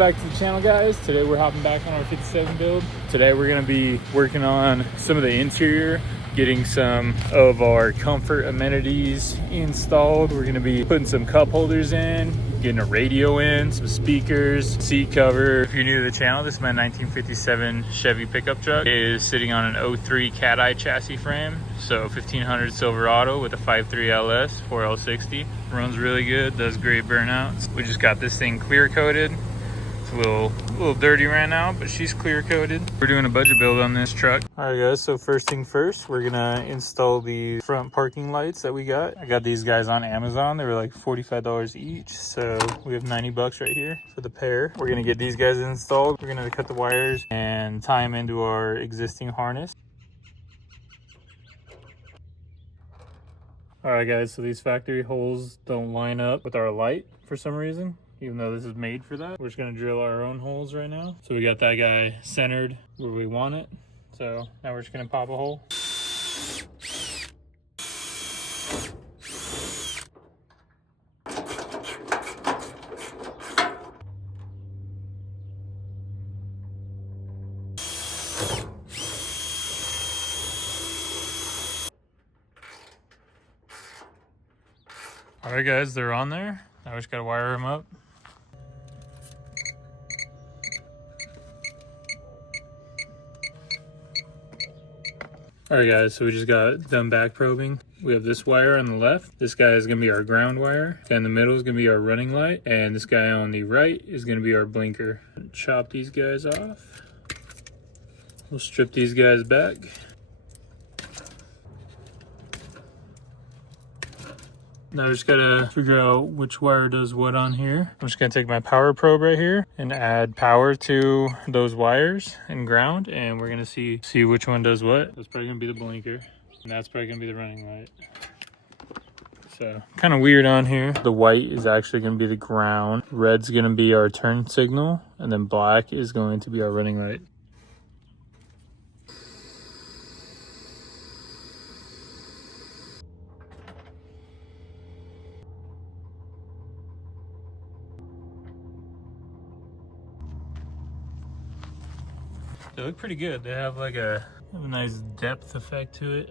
back to the channel, guys. Today we're hopping back on our 57 build. Today we're gonna be working on some of the interior, getting some of our comfort amenities installed. We're gonna be putting some cup holders in, getting a radio in, some speakers, seat cover. If you're new to the channel, this is my 1957 Chevy pickup truck. It is sitting on an 03 cat eye chassis frame. So 1500 Silverado with a 5.3 LS 4L60. Runs really good, does great burnouts. We just got this thing clear coated. It's a little dirty right now, but she's clear coated. We're doing a budget build on this truck. All right guys, so first thing first, we're gonna install the front parking lights that we got. I got these guys on Amazon. They were like $45 each. So we have 90 bucks right here for the pair. We're gonna get these guys installed. We're gonna cut the wires and tie them into our existing harness. All right guys, so these factory holes don't line up with our light for some reason, even though this is made for that. We're just gonna drill our own holes right now. So we got that guy centered where we want it. So now we're just gonna pop a hole. All right guys, they're on there. Now we just gotta wire them up. All right guys, so we just got done back probing. We have this wire on the left. This guy is gonna be our ground wire. Guy in the middle is gonna be our running light. And this guy on the right is gonna be our blinker. Chop these guys off. We'll strip these guys back. Now I just gotta figure out which wire does what on here. I'm just gonna take my power probe right here and add power to those wires and ground, and we're gonna see which one does what. That's probably gonna be the blinker, and that's probably gonna be the running light. So kind of weird on here. The white is actually gonna be the ground. Red's gonna be our turn signal, and then black is going to be our running light. They look pretty good. They have like a nice depth effect to it.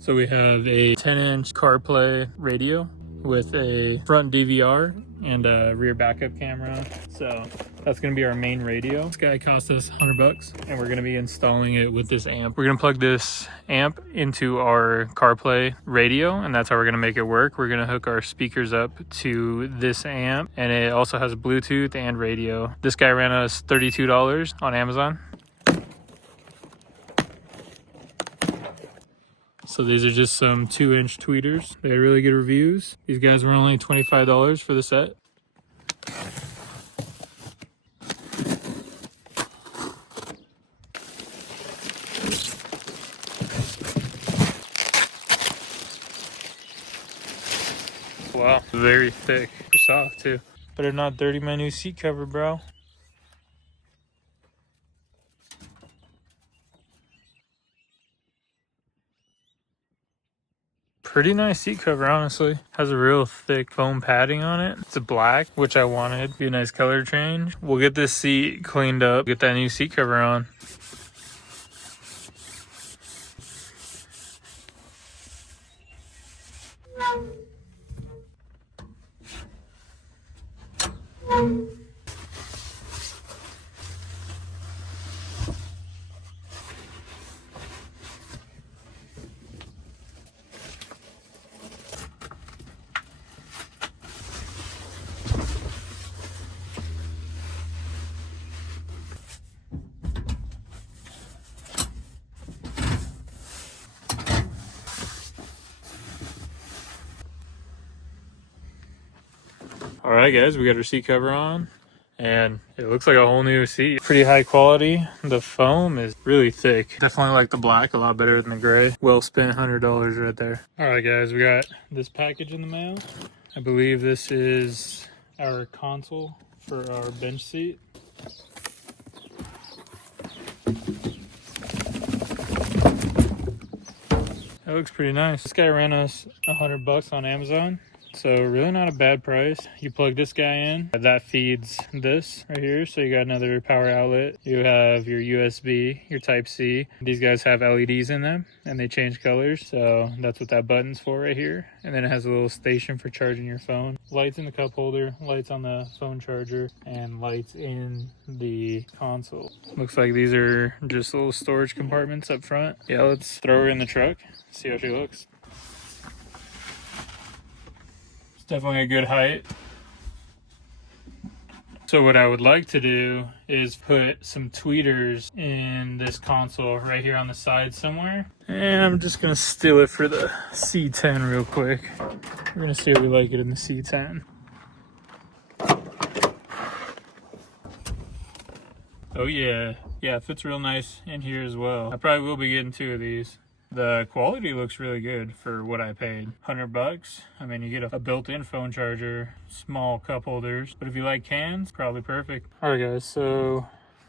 So we have a 10-inch CarPlay radio with a front DVR and a rear backup camera. So that's gonna be our main radio. This guy cost us 100 bucks, and we're gonna be installing it with this amp. We're gonna plug this amp into our CarPlay radio, and that's how we're gonna make it work. We're gonna hook our speakers up to this amp, and it also has Bluetooth and radio. This guy ran us $32 on Amazon. So these are just some 2-inch tweeters. They had really good reviews. These guys were only $25 for the set. Wow, very thick. Soft too. Better not dirty my new seat cover, bro. Pretty nice seat cover, honestly. Has a real thick foam padding on it. It's a black, which I wanted. Be a nice color change. We'll get this seat cleaned up, get that new seat cover on. All right guys, we got our seat cover on, and it looks like a whole new seat. Pretty high quality. The foam is really thick. Definitely like the black a lot better than the gray. Well spent $100 right there. All right guys, we got this package in the mail. I believe this is our console for our bench seat. That looks pretty nice. This guy ran us $100 on Amazon. So really not a bad price. You plug this guy in, that feeds this right here. So you got another power outlet. You have your USB, your type C. These guys have LEDs in them and they change colors. So that's what that button's for right here. And then it has a little station for charging your phone. Lights in the cup holder, lights on the phone charger, and lights in the console. Looks like these are just little storage compartments up front. Yeah, let's throw her in the truck, see how she looks. Definitely a good height. So what I would like to do is put some tweeters in this console right here on the side somewhere. And I'm just gonna steal it for the C10 real quick. We're gonna see if we like it in the C10. Oh yeah, yeah, it fits real nice in here as well. I probably will be getting 2 of these. The quality looks really good for what I paid. $100. I mean, you get a built-in phone charger, small cup holders, but if you like cans, probably perfect. All right, guys, so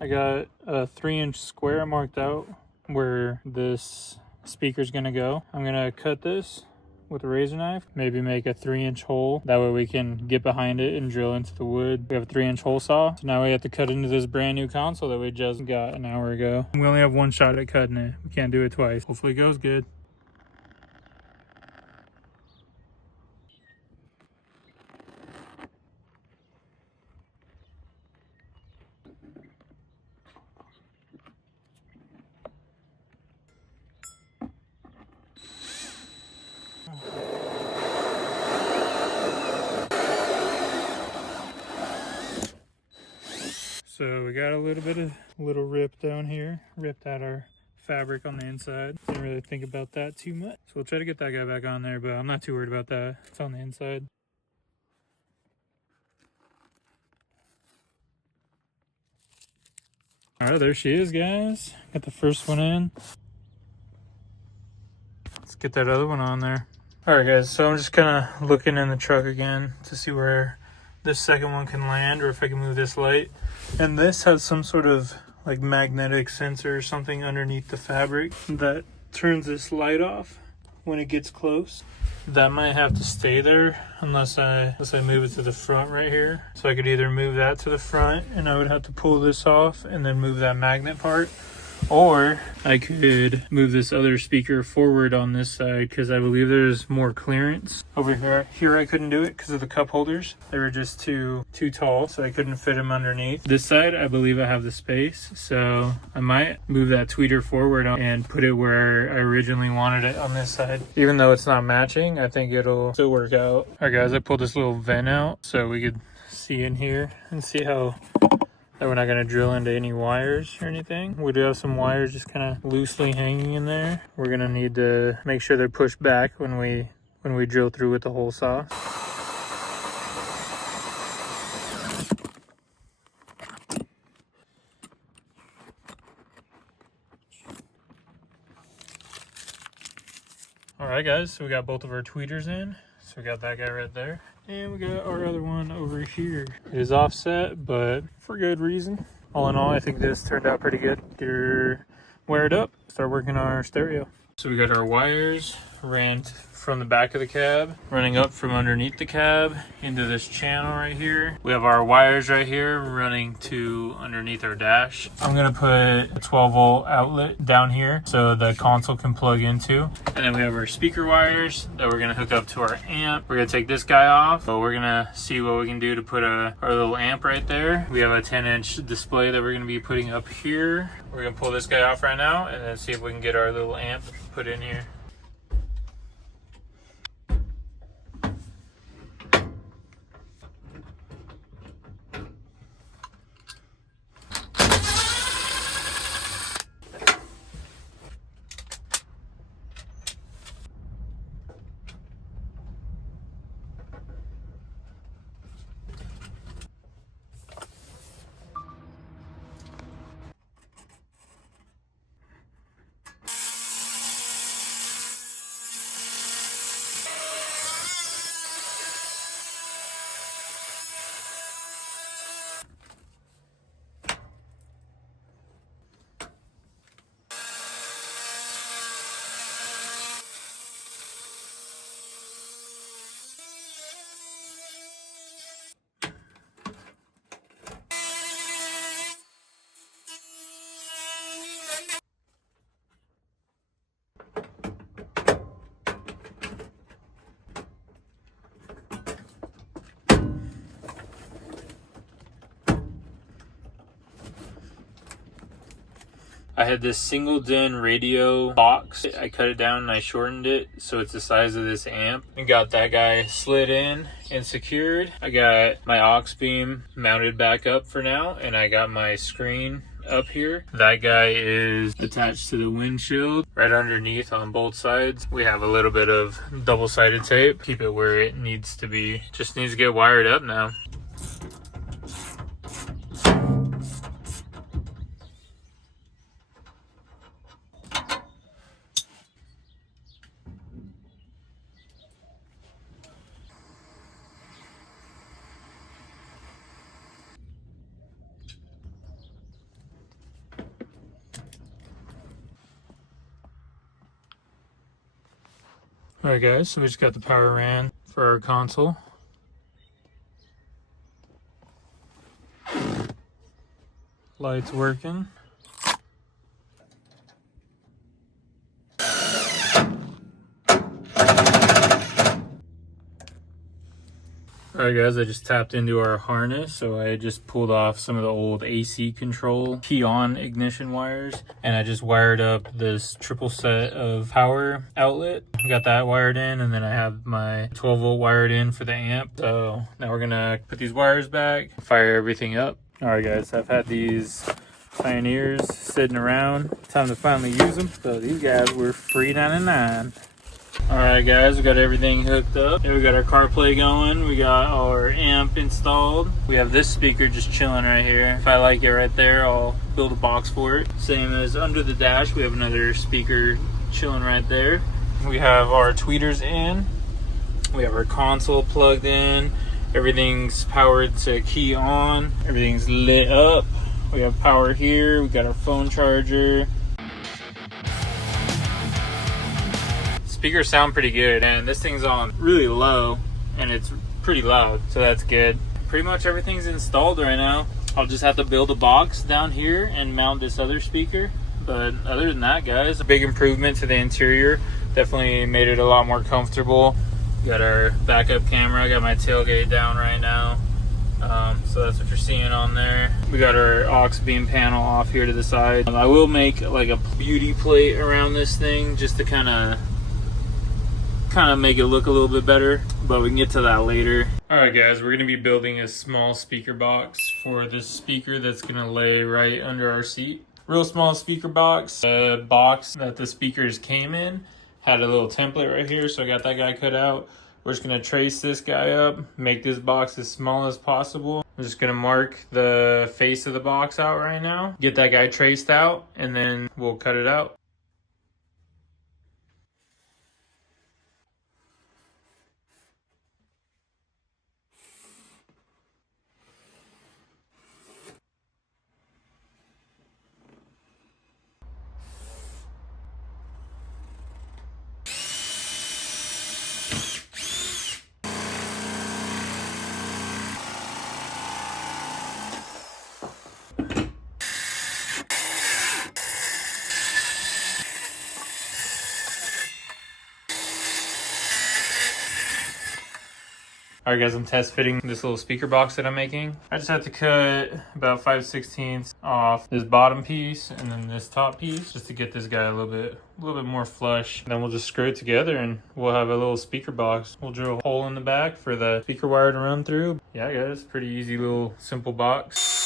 I got a 3-inch square marked out where this speaker's gonna go. I'm gonna cut this with a razor knife, maybe make a 3-inch hole. That way we can get behind it and drill into the wood. We have a 3-inch hole saw. So now we have to cut into this brand new console that we just got an hour ago. We only have 1 shot at cutting it. We can't do it twice. Hopefully it goes good. So we got a little rip down here, ripped out our fabric on the inside. Didn't really think about that too much. So we'll try to get that guy back on there, but I'm not too worried about that. It's on the inside. All right, there she is, guys. Got the first one in. Let's get that other one on there. All right, guys, so I'm just kind of looking in the truck again to see where this second one can land or if I can move this light. And this has some sort of like magnetic sensor or something underneath the fabric that turns this light off when it gets close. That might have to stay there unless I move it to the front right here. So I could either move that to the front and I would have to pull this off and then move that magnet part, or I could move this other speaker forward on this side because I believe there's more clearance. Over here I couldn't do it because of the cup holders. They were just too tall, so I couldn't fit them underneath. This side, I believe I have the space, so I might move that tweeter forward and put it where I originally wanted it on this side. Even though it's not matching, I think it'll still work out. All right, guys, I pulled this little vent out so we could see in here and see how that we're not going to drill into any wires or anything. We do have some wires just kind of loosely hanging in there. We're going to need to make sure they're pushed back when we drill through with the hole saw. All right, guys, so we got both of our tweeters in. So we got that guy right there. And we got our other one over here. It is offset, but for good reason. All in all, I think this turned out pretty good. Get her wired up, start working on our stereo. So we got our wires ran from the back of the cab, running up from underneath the cab into this channel right here. We have our wires right here running to underneath our dash. I'm gonna put a 12-volt outlet down here so the console can plug into. And then we have our speaker wires that we're gonna hook up to our amp. We're gonna take this guy off, but we're gonna see what we can do to put our little amp right there. We have a 10-inch display that we're gonna be putting up here. We're gonna pull this guy off right now and then see if we can get our little amp put in here. I had this single DIN radio box. I cut it down and I shortened it so it's the size of this amp. And got that guy slid in and secured. I got my aux beam mounted back up for now, and I got my screen up here. That guy is attached to the windshield right underneath on both sides. We have a little bit of double-sided tape. Keep it where it needs to be. Just needs to get wired up now. Alright guys, so we just got the power ran for our console. Lights working. Alright guys, I just tapped into our harness, so I just pulled off some of the old AC control key on ignition wires, and I just wired up this triple set of power outlet. Got that wired in, and then I have my 12 volt wired in for the amp. So now we're gonna put these wires back, fire everything up. Alright guys, I've had these Pioneers sitting around. Time to finally use them. So these guys were free 99. Alright guys, we got everything hooked up. Here we got our CarPlay going. We got our amp installed. We have this speaker just chilling right here. If I like it right there, I'll build a box for it. Same as under the dash, we have another speaker chilling right there. We have our tweeters in. We have our console plugged in. Everything's powered to key on. Everything's lit up. We have power here. We got our phone charger. Speakers sound pretty good, and this thing's on really low and it's pretty loud, so that's good. Pretty much everything's installed right now. I'll just have to build a box down here and mount this other speaker, but other than that guys, a big improvement to the interior. Definitely made it a lot more comfortable. Got our backup camera. I got my tailgate down right now, so that's what you're seeing on there. We got our aux beam panel off here to the side. I will make like a beauty plate around this thing just to kind of make it look a little bit better, but we can get to that later. Alright guys, we're going to be building a small speaker box for this speaker that's going to lay right under our seat. Real small speaker box. The box that the speakers came in had a little template right here, so I got that guy cut out. We're just going to trace this guy up, make this box as small as possible. I'm just going to mark the face of the box out right now, get that guy traced out, and then we'll cut it out. Alright guys, I'm test fitting this little speaker box that I'm making. I just have to cut about 5/16 off this bottom piece and then this top piece just to get this guy a little bit more flush. Then we'll just screw it together and we'll have a little speaker box. We'll drill a hole in the back for the speaker wire to run through. Yeah guys, pretty easy little simple box.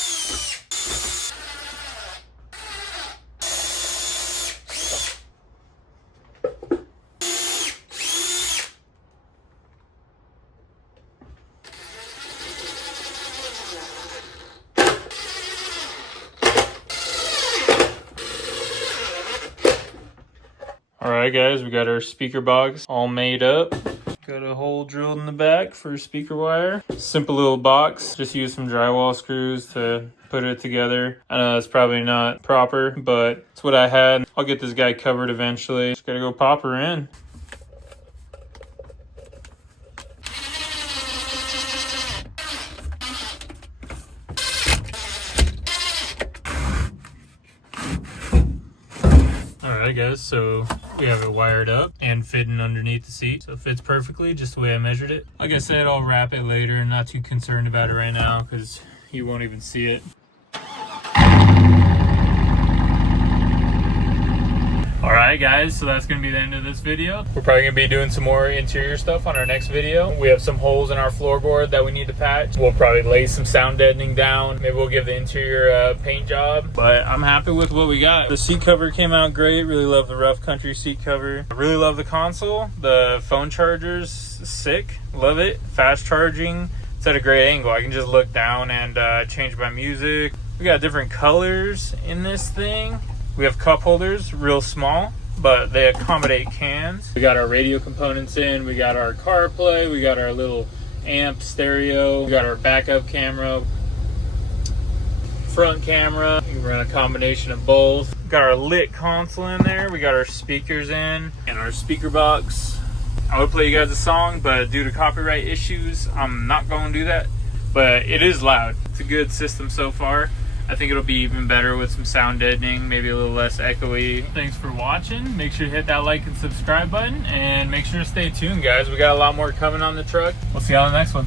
Alright guys, we got our speaker box all made up. Got a hole drilled in the back for speaker wire. Simple little box. Just use some drywall screws to put it together. I know that's probably not proper, but it's what I had. I'll get this guy covered eventually. Just gotta go pop her in. Alright guys, so we have it wired up and fitting underneath the seat. So it fits perfectly, just the way I measured it. Like I said, I'll wrap it later. Not too concerned about it right now because you won't even see it. All right, guys, so that's gonna be the end of this video. We're probably gonna be doing some more interior stuff on our next video. We have some holes in our floorboard that we need to patch. We'll probably lay some sound deadening down. Maybe we'll give the interior a paint job, but I'm happy with what we got. The seat cover came out great. Really love the rough country seat cover. I really love the console. The phone charger's sick, love it. Fast charging, it's at a great angle. I can just look down and change my music. We got different colors in this thing. We have cup holders, real small, but they accommodate cans. We got our radio components in, we got our CarPlay, we got our little amp stereo, we got our backup camera, front camera. You can run a combination of both. We got our lit console in there, we got our speakers in, and our speaker box. I would play you guys a song, but due to copyright issues, I'm not going to do that. But it is loud. It's a good system so far. I think it'll be even better with some sound deadening, maybe a little less echoey. Thanks for watching. Make sure to hit that like and subscribe button, and make sure to stay tuned, guys. We got a lot more coming on the truck. We'll see you on the next one.